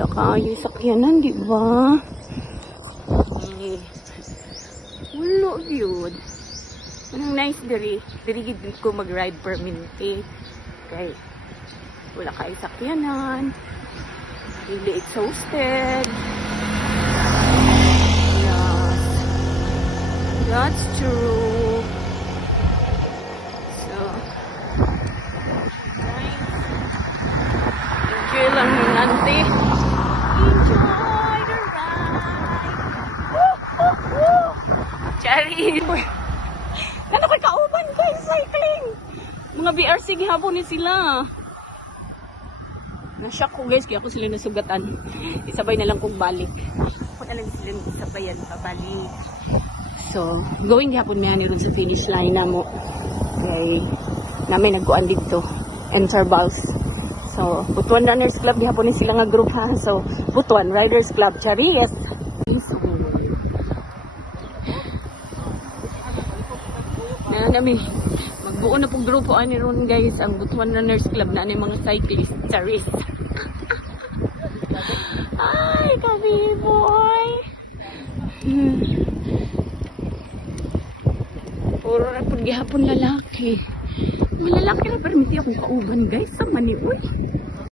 Wala kayo sakyanan, di ba? Wala yun. Anong nice diri. Diri gid ko mag-ride permanente. Okay. Wala kayo sakyanan. Really exhausted. Yes. That's true. So, guys, enjoy lang yung nante. Enjoy the ride. Woo! Woo! Woo! Cherry! Ano ko'y kauban guys, cycling! Mga BRC gihapon ni sila. Na-shock ko guys, kaya ako sila nasugatan. Isabay na lang kong balik. Ako na lang sila isabayan pabalik. So, going gihapon may ron sa finish line na mo. Okay. Namin nagkuan dito. Intervals. So, Butuan Runners Club gihapon ni sila nga group ha. So, Butuan Riders Club. Charis! So, na namin. Magbuo na pong grupo ani ron guys. Ang Butuan Runners Club na mga cyclist. Charis! Ay, kabiboy! Puro na po gihapon lalaki. Mga lalaki na permiti akong kauban guys. Sa mani, uy.